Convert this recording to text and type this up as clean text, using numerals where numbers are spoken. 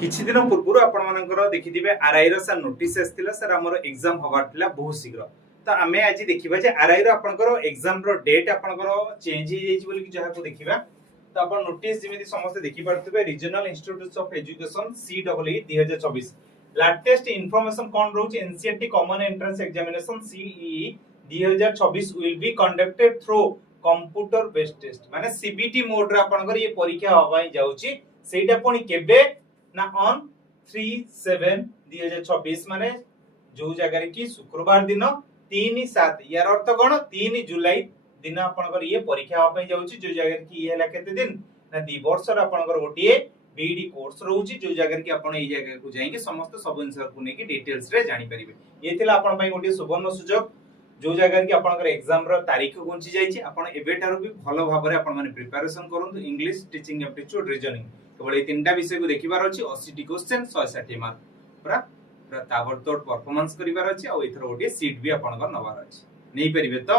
किछि दिन पूर्व आपण मानकर देखिथिबे आरआई रो सर नोटिस आस्तिला सर हमर एग्जाम हबार थिला बहुत शीघ्र तो आमे आज देखिबा जे आरआई रो आपनकर एग्जाम रो डेट आपनकर चेंज हो जाई बोली कि जहा को देखिबा तो आपण नोटिस जेमिति समस्त देखि पारथिबे regional institutes of education CWE 2024 latest information कोन रहउची NCERT common entrance examination CEE 2024 will be conducted through computer based test माने सीबीटी मोड रे आपनकर ये परीक्षा हवाई जाउची सेटा पुनी केबे ना ऑन 3/7/2024 माने जो जगह की शुक्रवार दिन 3/7 यार अर्थ कोन 3 जुलाई दिन आपनकर ये परीक्षा होपै जाउची जो जगह की ये हला केते दिन ना 2 वर्ष र आपनकर गोटिए बीडी कोर्स रहउची जो जगह की आपण एई जगह को जाई के समस्त सब आंसर को नेकी डिटेल्स रे जानि परिबे ये थिला आपण पई गोटिए सुवर्ण सुजोग जो जगह की आपनकर एग्जाम रो तारीख गुंची जाईची आपण एबेटारो भी भलो भाबरे आपण माने प्रिपरेशन करंतु इंग्लिश टीचिंग एप्टीट्यूड रीजनिंग केवल ये तीनटा विषय को देखिबार अछि 80 क्वेश्चन 160 मार्क पूरा पूरा ताबड़तोड़ परफॉर्मेंस करिबार अछि आ एथरो गोटे सीट भी आपनकर नवार अछि नै परिबे तो